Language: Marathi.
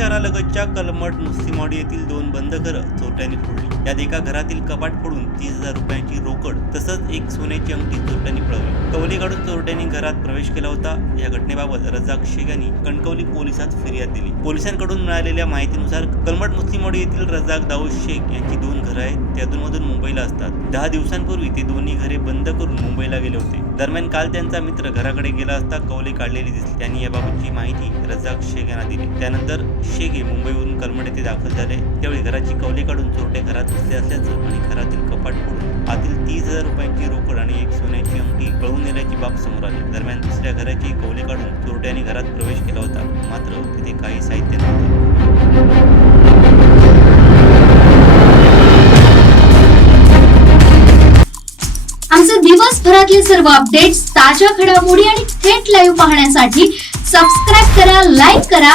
शहरालगतच्या कलमठ मुस्लिमवाडी येथील दोन बंद घरं चोरट्यांनी फोडली. यात एका घरातील कपाट फोडून तीस हजार रुपयांची रोकड तसंच एक सोन्याची अंगठी चोरट्यांनी पळवली. काढून चोरट्यांनी घरात प्रवेश केला होता. या घटनेबाबत रजाक शेख यांनी कणकवली पोलिसात फिर्याद दिली. पोलिसांकडून मिळालेल्या माहितीनुसार कलमठ मुस्लिमवाडी येथील रजाक दाऊद शेख यांची दोन घरं आहेत. ते मधून मुंबईला असतात. दहा दिवसांपूर्वी ते दोन्ही घरे बंद करून मुंबईला गेले होते. दरम्यान काल त्यांचा मित्र घराकडे गेला असता कवले काढलेली दिसली. त्यांनी याबाबतची माहिती रजाक शेख यांना दिली. त्यानंतर शेगे मुंबईवरून कलमड येथे दाखल झाले. त्यावेळी घराची कवली काढून चोरटे घरात घुसले असल्याचं आणि घरातील कपाट फोडून आतील तीस हजार रुपयांची रोकड आणि एक सोन्याची अंगठी पळून नेल्याची बाब समोर आली. दरम्यान दुसऱ्या घराची कवली काढून चोरट्याने घरात प्रवेश केला होता. मात्र तिथे काही साहित्य नव्हते. आमचे दिवसभरातले सर्व अपडेट्स ताज्या घडामोडी आणि थेट लाईव्ह पाहण्यासाठी सबस्क्राईब करा लाईक करा